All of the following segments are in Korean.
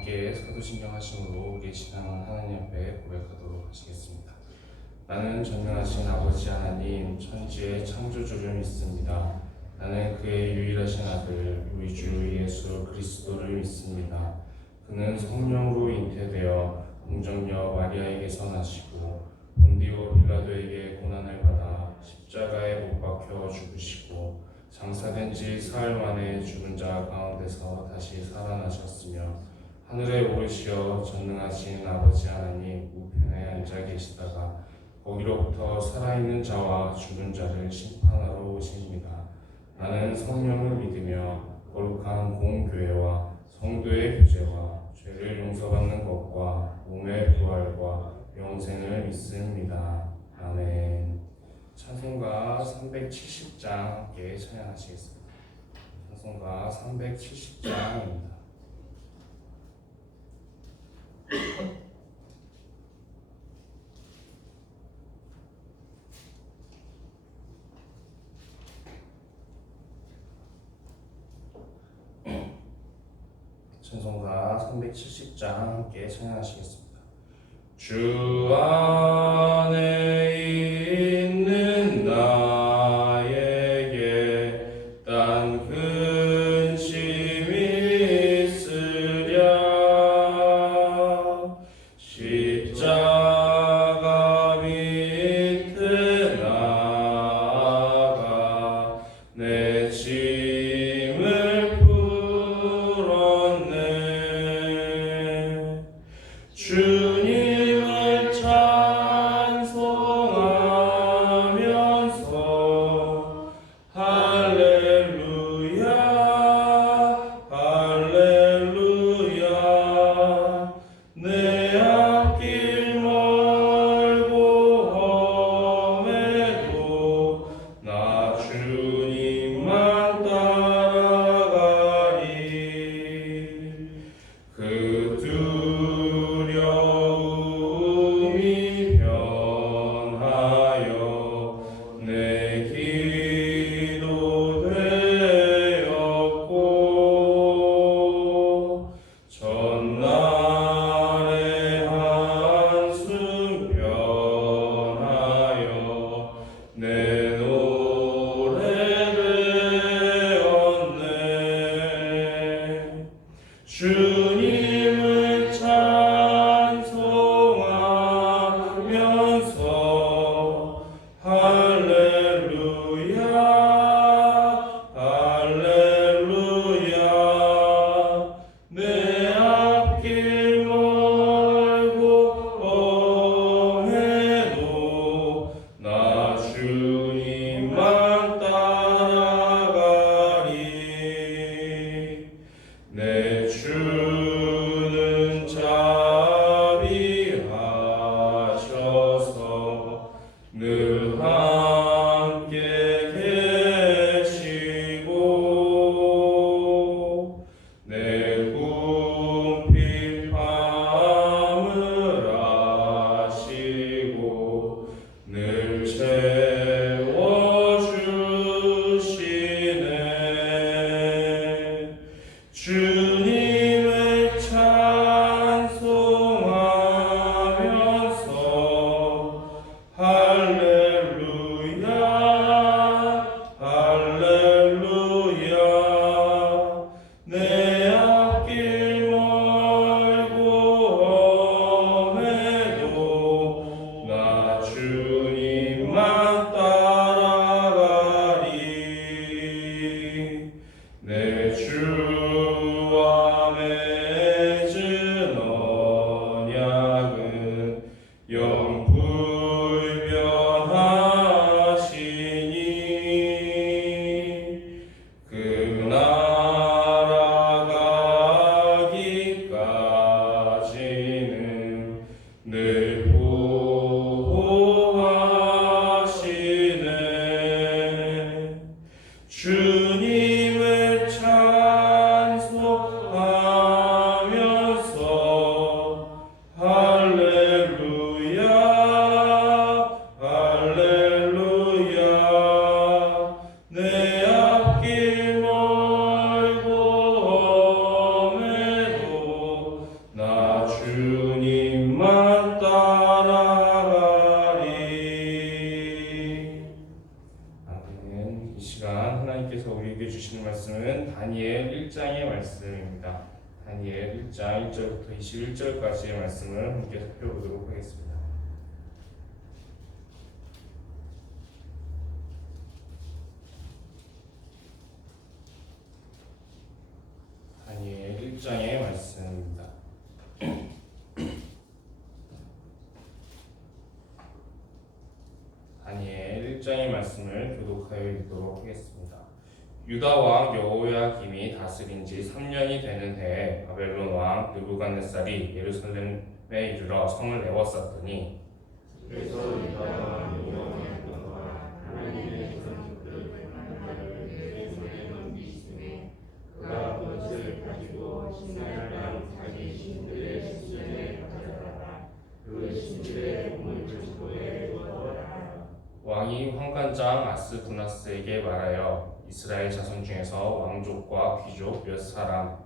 함께 사도신경 하심으로 우리의 신앙을 하나님 앞에 고백하도록 하시겠습니다. 나는 전능하신 아버지 하나님 천지의 창조주를 믿습니다. 나는 그의 유일하신 아들 우리 주 예수 그리스도를 믿습니다. 그는 성령으로 잉태되어 공정녀 마리아에게서 나시고 본디오 빌라도에게 고난을 받아 십자가에 못 박혀 죽으시고 장사된 지 사흘 만에 죽은 자 가운데서 다시 살아나셨으며 하늘에 오르시어 전능하신 아버지 하나님 우편에 앉아 계시다가 거기로부터 살아있는 자와 죽은 자를 심판하러 오십니다. 나는 성령을 믿으며 거룩한 공교회와 성도의 교제와 죄를 용서받는 것과 몸의 부활과 영생을 믿습니다. 아멘. 찬송가 370장 함께 찬양하시겠습니다. 찬송가 370장입니다. 찬송가 370장 함께 찬양하시겠습니다. 주 안에 있는 나에게 딴 근심이 있으랴 십자가 밑에 나아가 내 짐을 풀었네. 주님을 찬송하면서 할렐루야 할렐루야 내 앞길 멀고 험해도 나 주님만 따라가리. 그 두려움이 변하여 내 기도 되었고 전날의 한숨 변하여 내 노래 되었네. 주님을 찬송하면서 할렐루야 할렐루야 내 앞길 멀고 험해도 나 주님만 따라가리. 내 주는 자비하셔서 늘 함께 계시고 내 궁핍함을 아시고 늘 채워주시네. 주님을 찬송하면서 할렐루야 할렐루야 내 앞길 다니엘 1장 1절부터 21절까지의 말씀을 함께 살펴보도록 하겠습니다. 다니엘 1장의 말씀입니다. 다니엘 1장의 말씀을 교독하여 읽도록 하겠습니다. 유다 왕 여호야김이 다스린 지 3년이 되는 해에 바벨론 왕 느부갓네살이 예루살렘에 이르러 성을 에워쌌더니 그래서 유다 왕 여호야김과 하나님의 선지자들을 만나를 그의 손에 넘기시매 그가 그것을 가지고 신랄한 자기 신들의 시전에 가져다가 그 신들의 몸을 족보에 두었더라. 왕이 환관장 아스부나스에게 말하여 이스라엘 자손 중에서 왕족과 귀족 몇 사람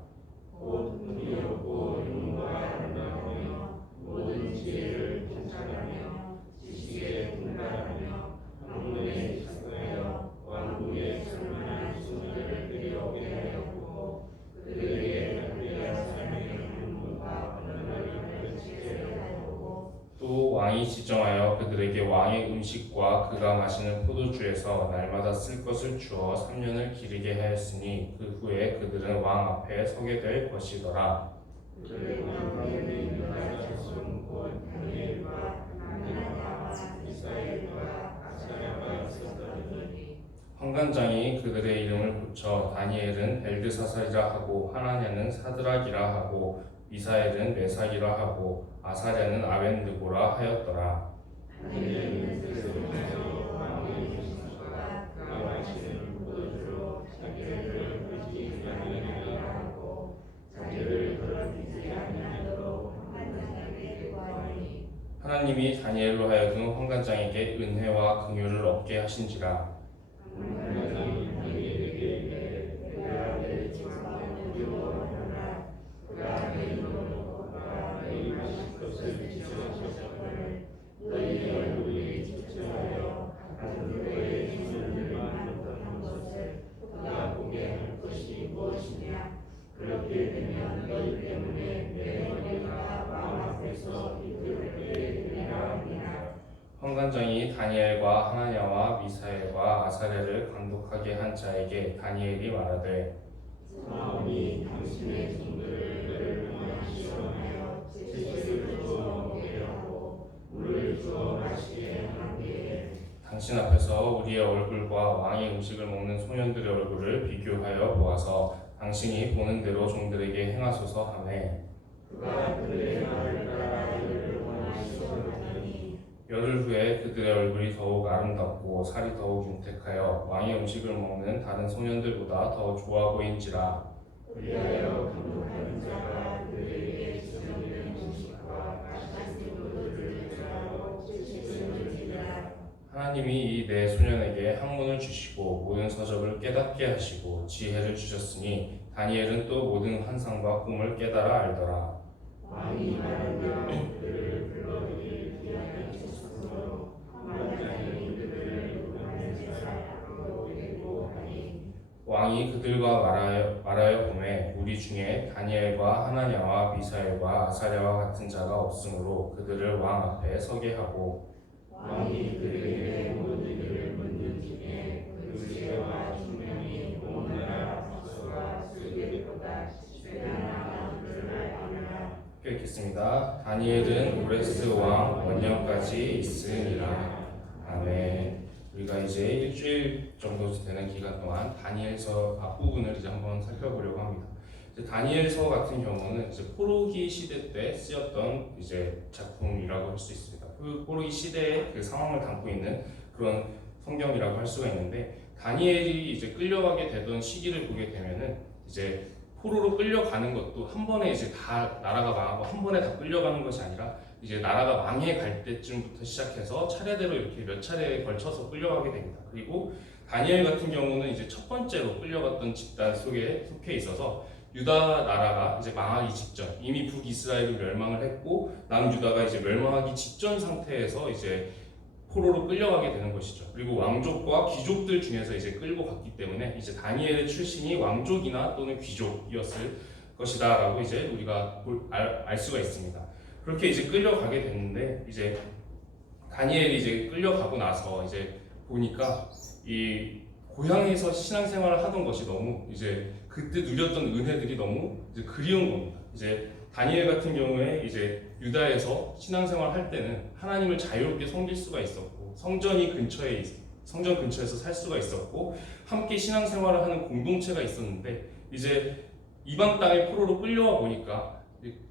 곧 은혜롭고 용과 아름다우며 모든 지혜를 통찰하며 지식에 분간하며 학문에 착하여 왕국의 살만한 소녀를 들여오게 하였고 그들에게 할례와 삶의 학문과 언어를 가르치게 하였고 또 왕이 지정하여 그들에게 왕의 음식과 그가 마시는 포도주에서 날마다 쓸 것을 주어 3년을 기르게 하였으니 그 후에 그들은 왕 앞에 서게 될 것이더라. 그들의 왕의 유다 자손 곧 다니엘과 하나냐와 미사엘과 아사랴가 있었더니 환관장이 그들의 이름을 붙여 다니엘은 벨드사살이라 하고 하나냐는 사드락이라 하고 미사엘은 메삭이라 하고 아사랴는 아벤느고라 하였더라. 다니엘은 세상에서 왕의 음식과 그가 마시는 포도주로 자기를 그지 아니하게 하고 자기를 더럽히지 아니하도록 환관장에게 구하니 하나님이 다니엘로 하여금 환관장에게 은혜와 긍휼을 얻게 하신지라. 환관장이 다니엘에게 이르되 내가 내 집안을 두려워하노라. 그가 내 노릇과 내 마실 것을 지켜주셨거늘 너희 얼굴이 지쳐하여 같은 교회의 소년들만 못한 것을 그가 보게 할 것이 무엇이냐. 그렇게 되면 너희 때문에 내 머리가 왕 앞에서 비틀게 되리라 하니라. 환관장이 다니엘과 하나냐와 미사엘과 아사랴를 감독하게 한 자에게 다니엘이 말하되 사람이 당신의 종들을 너를 위하여 시험하여 채식을 주어 먹게 하고 물을 주어 마시게 하기에 당신 앞에서 우리의 얼굴과 왕의 음식을 먹는 소년들의 얼굴을 비교하여 보아서 당신이 보는 대로 종들에게 행하소서 하매 그가 그들의 말을 따라 이를 원하시더니 열흘 후에 그들의 얼굴이 더욱 아름답고 살이 더욱 윤택하여 왕의 음식을 먹는 다른 소년들보다 더 좋아 보인지라. 그리하여 감독하는 자가 그들에게 지정된 음식과 맛있는 것들을 주라고 채식을 주니라. 하나님이 이 네 소년에게 학문을 주시고 모든 서적을 깨닫게 하시고 지혜를 주셨으니 다니엘은 또 모든 환상과 꿈을 깨달아 알더라. 왕이 말하며 그들을 불러들이 귀하게 쳤으므로 환관장이 그들을 느부갓네살로 데리고 가니 왕이 그들과 말하여 보매 우리 중에 다니엘과 하나냐와 미사엘과 아사랴와 같은 자가 없으므로 그들을 왕 앞에 서게 하고 왕이 그들에게 모든 일을 묻는 중에 그 지혜와 총명이 온 나라 박수와 술객보다 10배나 많은 줄을 아느라. 읽겠습니다. 다니엘은 오레스 왕 원년까지 있으니라. 아멘. 우리가 이제 일주일 정도 되는 기간 동안 다니엘서 앞부분을 이제 한번 살펴보려고 합니다. 이제 다니엘서 같은 경우는 이제 포로기 시대 때 쓰였던 이제 작품이라고 할 수 있습니다. 그 포로기 시대의 그 상황을 담고 있는 그런 성경이라고 할 수가 있는데 다니엘이 이제 끌려가게 되던 시기를 보게 되면은 이제 포로로 끌려가는 것도 한 번에 이제 다 나라가 망하고 한 번에 다 끌려가는 것이 아니라 이제 나라가 망해 갈 때쯤부터 시작해서 차례대로 이렇게 몇 차례에 걸쳐서 끌려가게 됩니다. 그리고 다니엘 같은 경우는 이제 첫 번째로 끌려갔던 집단 속에 속해 있어서 유다 나라가 이제 망하기 직전, 이미 북이스라엘은 멸망을 했고 남유다가 이제 멸망하기 직전 상태에서 이제 포로로 끌려가게 되는 것이죠. 그리고 왕족과 귀족들 중에서 이제 끌고 갔기 때문에 이제 다니엘의 출신이 왕족이나 또는 귀족이었을 것이다라고 이제 우리가 알 수가 있습니다. 그렇게 이제 끌려가게 됐는데 이제 다니엘이 이제 끌려가고 나서 이제 보니까 이 고향에서 신앙생활을 하던 것이 너무 이제 그때 누렸던 은혜들이 너무 이제 그리운 겁니다. 이제 다니엘 같은 경우에 이제 유다에서 신앙생활 할 때는 하나님을 자유롭게 섬길 수가 있었고 성전 근처에서 살 수가 있었고 함께 신앙생활을 하는 공동체가 있었는데 이제 이방 땅의 포로로 끌려와 보니까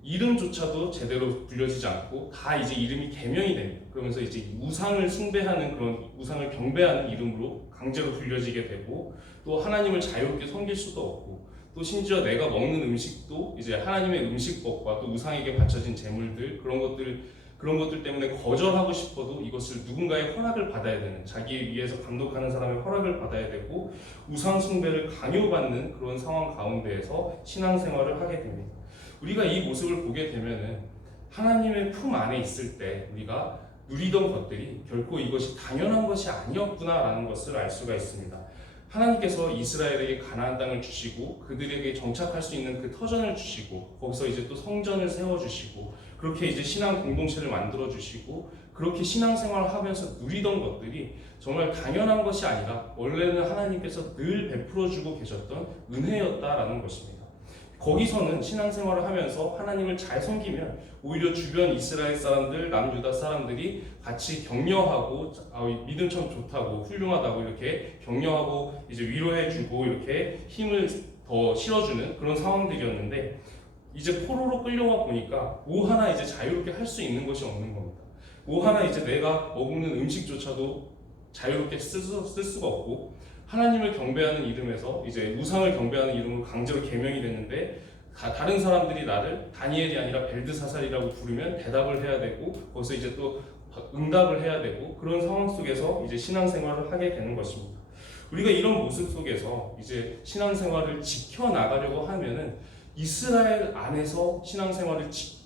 이름조차도 제대로 불려지지 않고 다 이제 이름이 개명이 됩니다. 그러면서 이제 우상을 숭배하는 그런 우상을 경배하는 이름으로 강제로 불려지게 되고 또 하나님을 자유롭게 섬길 수도 없고 또 심지어 내가 먹는 음식도 이제 하나님의 음식법과 또 우상에게 바쳐진 제물들 그런 것들 때문에 거절하고 싶어도 이것을 누군가의 허락을 받아야 되는 자기 위해서 감독하는 사람의 허락을 받아야 되고 우상 숭배를 강요받는 그런 상황 가운데에서 신앙생활을 하게 됩니다. 우리가 이 모습을 보게 되면은 하나님의 품 안에 있을 때 우리가 누리던 것들이 결코 이것이 당연한 것이 아니었구나라는 것을 알 수가 있습니다. 하나님께서 이스라엘에게 가나안 땅을 주시고 그들에게 정착할 수 있는 그 터전을 주시고 거기서 이제 또 성전을 세워주시고 그렇게 이제 신앙 공동체를 만들어 주시고 그렇게 신앙생활을 하면서 누리던 것들이 정말 당연한 것이 아니라 원래는 하나님께서 늘 베풀어 주고 계셨던 은혜였다라는 것입니다. 거기서는 신앙생활을 하면서 하나님을 잘 섬기면 오히려 주변 이스라엘 사람들, 남유다 사람들이 같이 격려하고 믿음 참 좋다고 훌륭하다고 이렇게 격려하고 이제 위로해주고 이렇게 힘을 더 실어주는 그런 상황들이었는데 이제 포로로 끌려와 보니까 뭐 하나 이제 자유롭게 할 수 있는 것이 없는 겁니다. 뭐 하나 이제 내가 먹는 음식조차도 자유롭게 쓸 수가 없고 하나님을 경배하는 이름에서 이제 우상을 경배하는 이름으로 강제로 개명이 됐는데 다른 사람들이 나를 다니엘이 아니라 벨드사살이라고 부르면 대답을 해야 되고 거기서 이제 또 응답을 해야 되고 그런 상황 속에서 이제 신앙생활을 하게 되는 것입니다. 우리가 이런 모습 속에서 이제 신앙생활을 지켜나가려고 하면은 이스라엘 안에서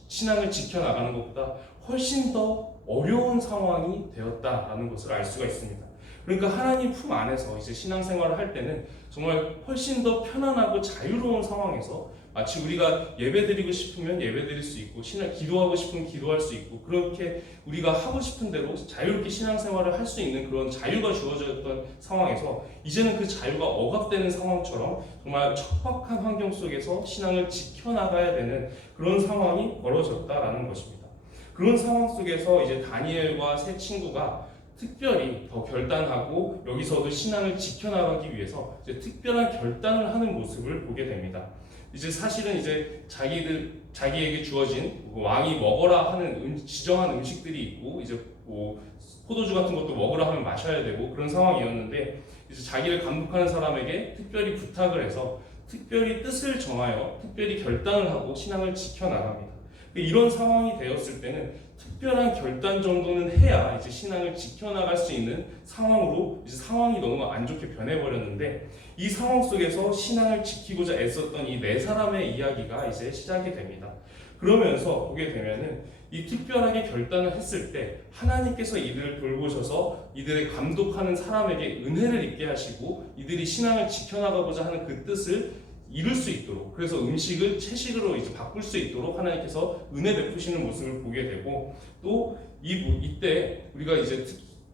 신앙을 지켜나가는 것보다 훨씬 더 어려운 상황이 되었다라는 것을 알 수가 있습니다. 그러니까 하나님 품 안에서 이제 신앙생활을 할 때는 정말 훨씬 더 편안하고 자유로운 상황에서 마치 우리가 예배드리고 싶으면 예배드릴 수 있고 기도하고 싶으면 기도할 수 있고 그렇게 우리가 하고 싶은 대로 자유롭게 신앙생활을 할 수 있는 그런 자유가 주어졌던 상황에서 이제는 그 자유가 억압되는 상황처럼 정말 척박한 환경 속에서 신앙을 지켜나가야 되는 그런 상황이 벌어졌다라는 것입니다. 그런 상황 속에서 이제 다니엘과 세 친구가 특별히 더 결단하고 여기서도 신앙을 지켜나가기 위해서 이제 특별한 결단을 하는 모습을 보게 됩니다. 이제 사실은 이제 자기에게 주어진 왕이 먹어라 하는 지정한 음식들이 있고 이제 뭐 포도주 같은 것도 먹으라 하면 마셔야 되고 그런 상황이었는데 이제 자기를 감독하는 사람에게 특별히 부탁을 해서 특별히 뜻을 정하여 특별히 결단을 하고 신앙을 지켜나갑니다. 이런 상황이 되었을 때는 특별한 결단 정도는 해야 이제 신앙을 지켜나갈 수 있는 상황으로 이제 상황이 너무 안 좋게 변해버렸는데 이 상황 속에서 신앙을 지키고자 애썼던 이 네 사람의 이야기가 이제 시작이 됩니다. 그러면서 보게 되면은 이 특별하게 결단을 했을 때 하나님께서 이들을 돌보셔서 이들의 감독하는 사람에게 은혜를 있게 하시고 이들이 신앙을 지켜나가고자 하는 그 뜻을 이룰 수 있도록 그래서 음식을 채식으로 이제 바꿀 수 있도록 하나님께서 은혜 베푸시는 모습을 보게 되고 또 이때 우리가 이제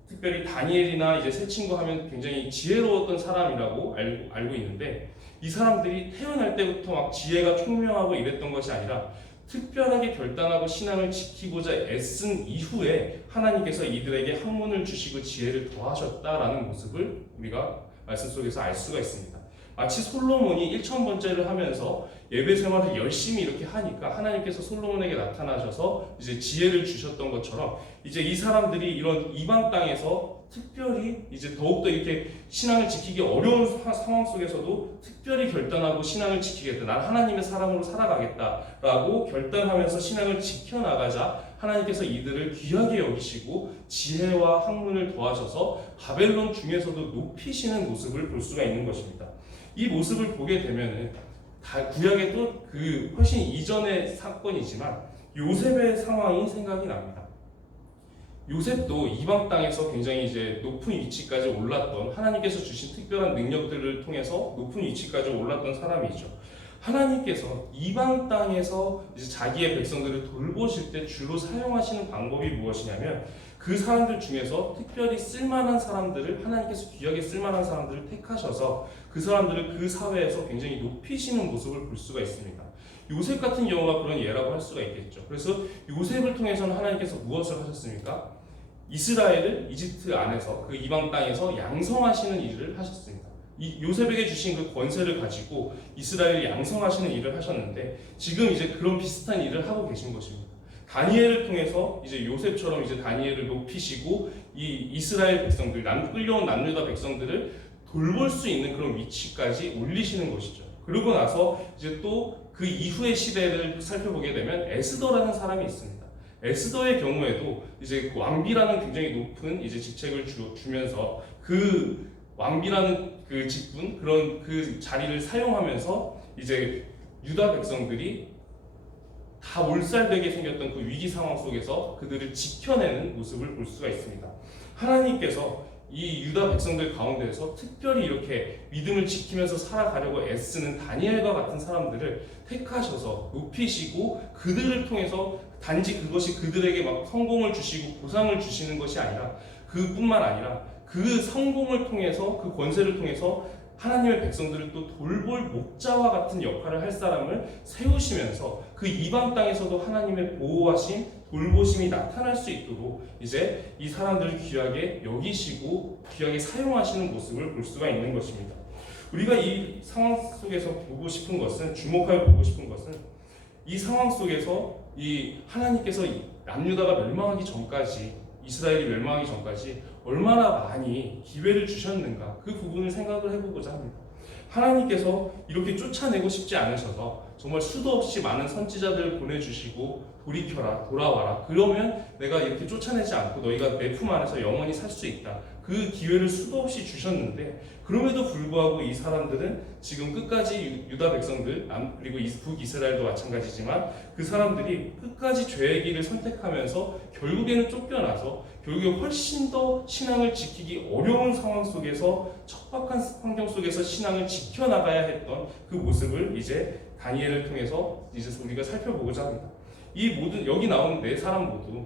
특별히 다니엘이나 이제 세 친구 하면 굉장히 지혜로웠던 사람이라고 알고 있는데 이 사람들이 태어날 때부터 막 지혜가 총명하고 이랬던 것이 아니라 특별하게 결단하고 신앙을 지키고자 애쓴 이후에 하나님께서 이들에게 학문을 주시고 지혜를 더하셨다라는 모습을 우리가 말씀 속에서 알 수가 있습니다. 마치 솔로몬이 1000번째를 하면서 예배 생활을 열심히 이렇게 하니까 하나님께서 솔로몬에게 나타나셔서 이제 지혜를 주셨던 것처럼 이제 이 사람들이 이런 이방 땅에서 특별히 이제 더욱더 이렇게 신앙을 지키기 어려운 상황 속에서도 특별히 결단하고 신앙을 지키겠다. 난 하나님의 사람으로 살아가겠다라고 결단하면서 신앙을 지켜나가자 하나님께서 이들을 귀하게 여기시고 지혜와 학문을 더하셔서 바벨론 중에서도 높이시는 모습을 볼 수가 있는 것입니다. 이 모습을 보게 되면은 구약의 또 그 훨씬 이전의 사건이지만 요셉의 상황이 생각이 납니다. 요셉도 이방 땅에서 굉장히 이제 높은 위치까지 올랐던 하나님께서 주신 특별한 능력들을 통해서 높은 위치까지 올랐던 사람이죠. 하나님께서 이방 땅에서 이제 자기의 백성들을 돌보실 때 주로 사용하시는 방법이 무엇이냐면 그 사람들 중에서 특별히 쓸만한 사람들을 하나님께서 귀하게 쓸만한 사람들을 택하셔서 그 사람들을 그 사회에서 굉장히 높이시는 모습을 볼 수가 있습니다. 요셉 같은 경우가 그런 예라고 할 수가 있겠죠. 그래서 요셉을 통해서는 하나님께서 무엇을 하셨습니까? 이스라엘을 이집트 안에서 그 이방 땅에서 양성하시는 일을 하셨습니다. 이 요셉에게 주신 그 권세를 가지고 이스라엘을 양성하시는 일을 하셨는데 지금 이제 그런 비슷한 일을 하고 계신 것입니다. 다니엘을 통해서 이제 요셉처럼 이제 다니엘을 높이시고 이 이스라엘 백성들, 끌려온 남유다 백성들을 돌볼 수 있는 그런 위치까지 올리시는 것이죠. 그러고 나서 이제 또 그 이후의 시대를 살펴보게 되면 에스더라는 사람이 있습니다. 에스더의 경우에도 이제 그 왕비라는 굉장히 높은 이제 직책을 주면서 그 왕비라는 그 직분, 그런 그 자리를 사용하면서 이제 유다 백성들이 다 몰살되게 생겼던 그 위기 상황 속에서 그들을 지켜내는 모습을 볼 수가 있습니다. 하나님께서 이 유다 백성들 가운데에서 특별히 이렇게 믿음을 지키면서 살아가려고 애쓰는 다니엘과 같은 사람들을 택하셔서 높이시고 그들을 통해서 단지 그것이 그들에게 막 성공을 주시고 보상을 주시는 것이 아니라 그뿐만 아니라 그 성공을 통해서 그 권세를 통해서 하나님의 백성들을 또 돌볼 목자와 같은 역할을 할 사람을 세우시면서 그 이방 땅에서도 하나님의 보호하심, 돌보심이 나타날 수 있도록 이제 이 사람들을 귀하게 여기시고 귀하게 사용하시는 모습을 볼 수가 있는 것입니다. 우리가 이 상황 속에서 보고 싶은 것은, 주목하여 보고 싶은 것은 이 상황 속에서 이 하나님께서 남유다가 멸망하기 전까지, 이스라엘이 멸망하기 전까지 얼마나 많이 기회를 주셨는가, 그 부분을 생각을 해보고자 합니다. 하나님께서 이렇게 쫓아내고 싶지 않으셔서 정말 수도 없이 많은 선지자들을 보내주시고 돌이켜라, 돌아와라, 그러면 내가 이렇게 쫓아내지 않고 너희가 내 품 안에서 영원히 살 수 있다, 그 기회를 수도 없이 주셨는데 그럼에도 불구하고 이 사람들은 지금 끝까지 유다 백성들, 그리고 북이스라엘도 마찬가지지만 그 사람들이 끝까지 죄의 길을 선택하면서 결국에는 쫓겨나서 결국에 훨씬 더 신앙을 지키기 어려운 상황 속에서, 척박한 환경 속에서 신앙을 지켜나가야 했던 그 모습을 이제 다니엘을 통해서 이제 우리가 살펴보고자 합니다. 이 모든 여기 나온 네 사람 모두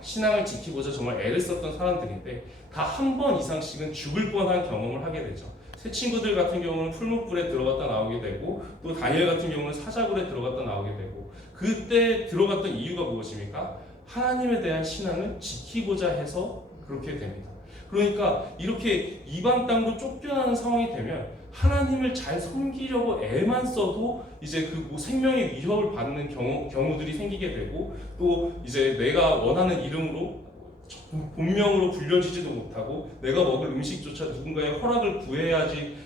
신앙을 지키고자 정말 애를 썼던 사람들인데 다 한 번 이상씩은 죽을 뻔한 경험을 하게 되죠. 새 친구들 같은 경우는 풀무불에 들어갔다 나오게 되고, 또 다니엘 같은 경우는 사자굴에 들어갔다 나오게 되고, 그때 들어갔던 이유가 무엇입니까? 하나님에 대한 신앙을 지키고자 해서 그렇게 됩니다. 그러니까 이렇게 이방 땅으로 쫓겨나는 상황이 되면 하나님을 잘 섬기려고 애만 써도 이제 그 생명의 위협을 받는 경우들이 생기게 되고, 또 이제 내가 원하는 이름으로 본명으로 불려지지도 못하고 내가 먹을 음식조차 누군가의 허락을 구해야지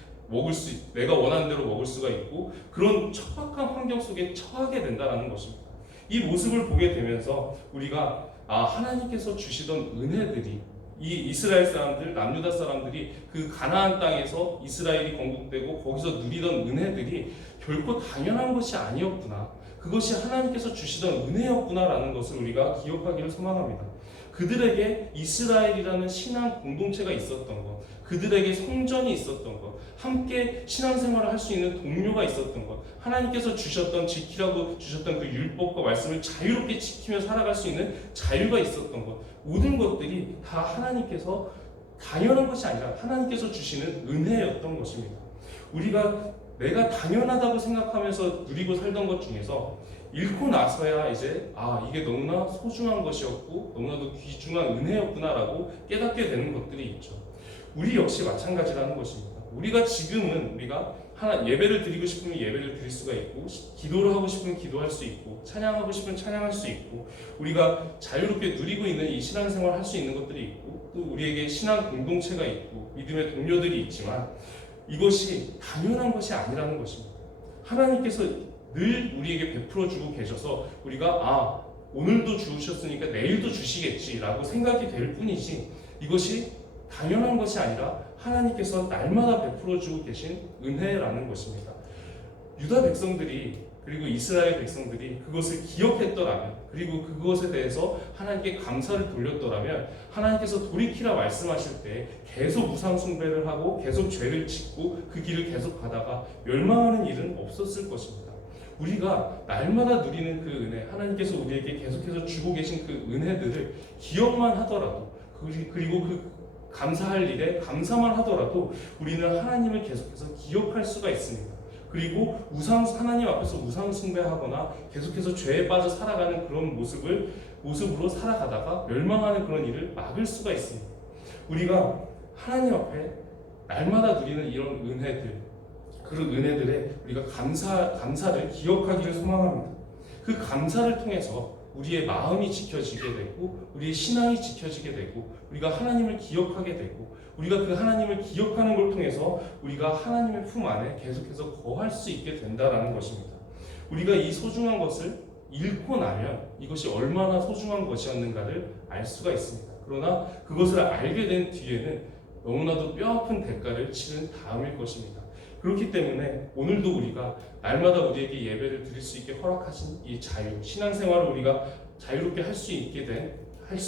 내가 원하는 대로 먹을 수가 있고, 그런 척박한 환경 속에 처하게 된다는 것입니다. 이 모습을 보게 되면서 우리가 하나님께서 주시던 은혜들이, 이 이스라엘 사람들, 남유다 사람들이 그 가나안 땅에서 이스라엘이 건국되고 거기서 누리던 은혜들이 결코 당연한 것이 아니었구나, 그것이 하나님께서 주시던 은혜였구나라는 것을 우리가 기억하기를 소망합니다. 그들에게 이스라엘이라는 신앙 공동체가 있었던 것, 그들에게 성전이 있었던 것, 함께 신앙생활을 할 수 있는 동료가 있었던 것, 하나님께서 지키라고 주셨던 그 율법과 말씀을 자유롭게 지키며 살아갈 수 있는 자유가 있었던 것, 모든 것들이 다 하나님께서 당연한 것이 아니라 하나님께서 주시는 은혜였던 것입니다. 내가 당연하다고 생각하면서 누리고 살던 것 중에서 잃고 나서야 이제 이게 너무나 소중한 것이었고 너무나도 귀중한 은혜였구나라고 깨닫게 되는 것들이 있죠. 우리 역시 마찬가지라는 것입니다. 우리가 예배를 드리고 싶으면 예배를 드릴 수가 있고, 기도를 하고 싶으면 기도할 수 있고, 찬양하고 싶으면 찬양할 수 있고, 우리가 자유롭게 누리고 있는 이 신앙생활을 할 수 있는 것들이 있고, 또 우리에게 신앙 공동체가 있고 믿음의 동료들이 있지만 이것이 당연한 것이 아니라는 것입니다. 하나님께서 늘 우리에게 베풀어 주고 계셔서 우리가 오늘도 주셨으니까 내일도 주시겠지라고 생각이 될 뿐이지, 이것이 당연한 것이 아니라 하나님께서 날마다 베풀어 주고 계신 은혜라는 것입니다. 유다 백성들이 그리고 이스라엘 백성들이 그것을 기억했더라면, 그리고 그것에 대해서 하나님께 감사를 돌렸더라면, 하나님께서 돌이키라 말씀하실 때 계속 우상 숭배를 하고 계속 죄를 짓고 그 길을 계속 가다가 멸망하는 일은 없었을 것입니다. 우리가 날마다 누리는 그 은혜, 하나님께서 우리에게 계속해서 주고 계신 그 은혜들을 기억만 하더라도, 그리고 그 감사할 일에 감사만 하더라도 우리는 하나님을 계속해서 기억할 수가 있습니다. 그리고 하나님 앞에서 우상 숭배하거나 계속해서 죄에 빠져 살아가는 그런 모습으로 살아가다가 멸망하는 그런 일을 막을 수가 있습니다. 우리가 하나님 앞에 날마다 누리는 이런 은혜들, 그런 은혜들에 우리가 감사를 기억하기를 소망합니다. 그 감사를 통해서 우리의 마음이 지켜지게 되고, 우리의 신앙이 지켜지게 되고, 우리가 하나님을 기억하게 되고, 우리가 그 하나님을 기억하는 걸 통해서 우리가 하나님의 품 안에 계속해서 거할 수 있게 된다라는 것입니다. 우리가 이 소중한 것을 잃고 나면 이것이 얼마나 소중한 것이었는가를 알 수가 있습니다. 그러나 그것을 알게 된 뒤에는 너무나도 뼈아픈 대가를 치른 다음일 것입니다. 그렇기 때문에 오늘도 우리가 날마다 우리에게 예배를 드릴 수 있게 허락하신 이 자유, 신앙생활을 우리가 자유롭게 할 수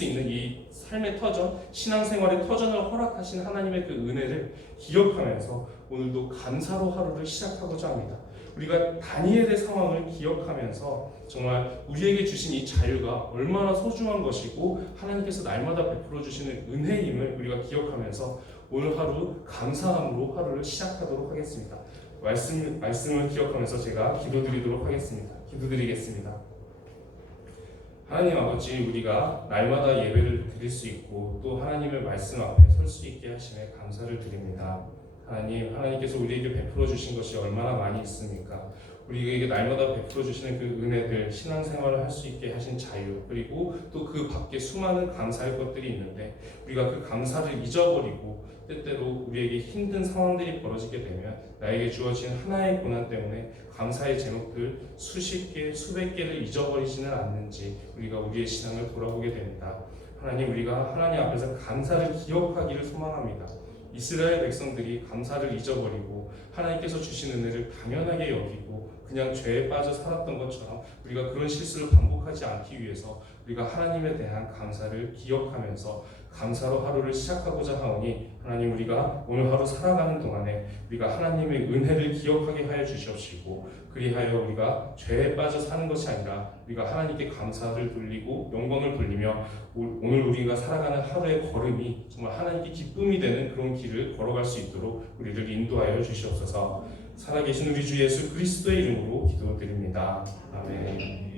있는 이 삶의 터전, 신앙생활의 터전을 허락하신 하나님의 그 은혜를 기억하면서 오늘도 감사로 하루를 시작하고자 합니다. 우리가 다니엘의 상황을 기억하면서 정말 우리에게 주신 이 자유가 얼마나 소중한 것이고 하나님께서 날마다 베풀어 주시는 은혜임을 우리가 기억하면서 오늘 하루 감사함으로 하루를 시작하도록 하겠습니다. 말씀을 기억하면서 제가 기도드리도록 하겠습니다. 기도드리겠습니다. 하나님 아버지, 우리가 날마다 예배를 드릴 수 있고 또 하나님의 말씀 앞에 설 수 있게 하심에 감사를 드립니다. 하나님께서 우리에게 베풀어 주신 것이 얼마나 많이 있습니까? 우리에게 날마다 베풀어 주시는 그 은혜들, 신앙생활을 할 수 있게 하신 자유, 그리고 또 그 밖에 수많은 감사할 것들이 있는데 우리가 그 감사를 잊어버리고 때때로 우리에게 힘든 상황들이 벌어지게 되면 나에게 주어진 하나의 고난 때문에 감사의 제목들 수십 개, 수백 개를 잊어버리지는 않는지 우리가 우리의 신앙을 돌아보게 됩니다. 하나님, 우리가 하나님 앞에서 감사를 기억하기를 소망합니다. 이스라엘 백성들이 감사를 잊어버리고 하나님께서 주신 은혜를 당연하게 여기고 그냥 죄에 빠져 살았던 것처럼 우리가 그런 실수를 반복하지 않기 위해서 우리가 하나님에 대한 감사를 기억하면서 감사로 하루를 시작하고자 하오니, 하나님, 우리가 오늘 하루 살아가는 동안에 우리가 하나님의 은혜를 기억하게 하여 주시옵시고, 그리하여 우리가 죄에 빠져 사는 것이 아니라 우리가 하나님께 감사를 돌리고 영광을 돌리며 오늘 우리가 살아가는 하루의 걸음이 정말 하나님께 기쁨이 되는 그런 길을 걸어갈 수 있도록 우리를 인도하여 주시옵소서. 살아계신 우리 주 예수 그리스도의 이름으로 기도드립니다. 아멘.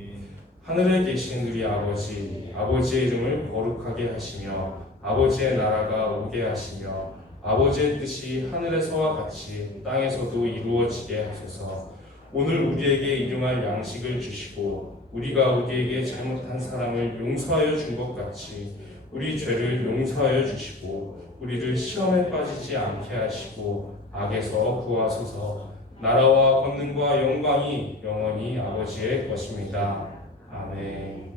하늘에 계신 우리 아버지, 아버지의 이름을 거룩하게 하시며 아버지의 나라가 오게 하시며 아버지의 뜻이 하늘에서와 같이 땅에서도 이루어지게 하소서. 오늘 우리에게 일용할 양식을 주시고 우리가 우리에게 잘못한 사람을 용서하여 준 것 같이 우리 죄를 용서하여 주시고 우리를 시험에 빠지지 않게 하시고 악에서 구하소서. 나라와 권능과 영광이 영원히 아버지의 것입니다. 아멘.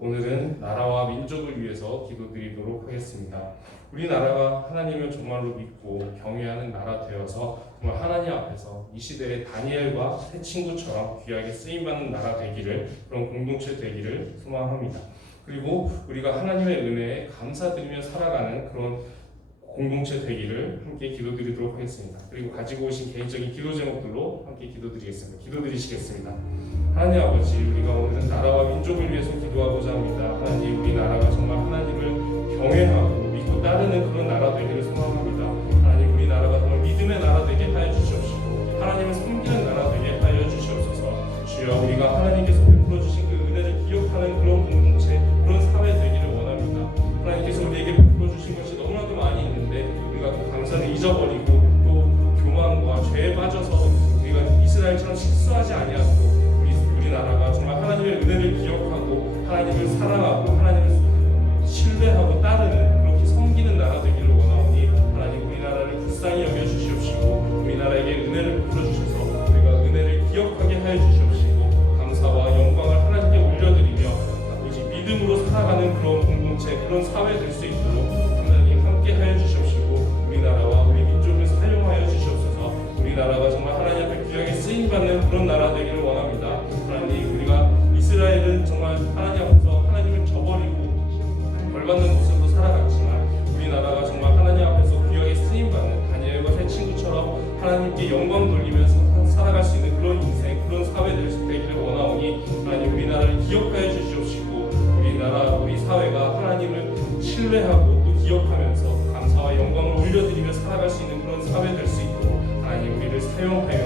오늘은 나라와 민족을 위해서 기도드리도록 하겠습니다. 우리나라가 하나님을 정말로 믿고 경외하는 나라 되어서 정말 하나님 앞에서 이 시대의 다니엘과 새 친구처럼 귀하게 쓰임받는 나라 되기를, 그런 공동체 되기를 소망합니다. 그리고 우리가 하나님의 은혜에 감사드리며 살아가는 그런 공동체 되기를 함께 기도드리도록 하겠습니다. 그리고 가지고 오신 개인적인 기도 제목들로 함께 기도드리겠습니다. 기도드리시겠습니다. 하나님 아버지, 우리가 오늘은 나라와 민족을 위해서 기도하고자 합니다. 하나님, 우리 나라가 정말 하나님을 경외하고 믿고 따르는 그런 나라 되기를 소망합니다. 하나님, 우리 나라가 정말 믿음의 나라 되게 하여 주시옵시고 하나님을 섬기는 나라 되게 하여 주시옵소서. 주여, 우리가 하나님께서 베풀어 주신 그 은혜를 기억하는 그런 공동체, 그런 사회 되기를 원합니다. 하나님께서 우리에게 베풀어 주신 것이 너무나도 많이 있는데 우리가 그 감사를 잊어버리고 또 교만과 죄에 빠져서 우리가 이스라엘처럼 실수하지 아니하고 우리나라가 정말 하나님의 은혜를 기억하고 하나님을 사랑하고 하나님을 신뢰하고 따르는, 그렇게 섬기는 나라 되기를 원하오니 하나님, 우리나라를 불쌍히 여겨주시옵시고 우리나라에게 은혜를 베풀어 주셔서 우리가 은혜를 기억하게 하여 주시옵시고 감사와 영광을 하나님께 올려드리며 오직 믿음으로 살아가는 그런 공동체, 그런 사회 될 수 있도록 하나님 함께 하여 주시옵시고 우리나라와 우리 민족을 사용하여 주시옵소서. 우리나라가 정말 하나님 앞에 귀하게 쓰임받는 그런 나라 되기를 원합니다. 기억하여 주시옵시고 우리나라 우리 사회가 하나님을 신뢰하고 또 기억하면서 감사와 영광을 올려드리며 살아갈 수 있는 그런 사회 될 수 있도록 하나님 우리를 사용하여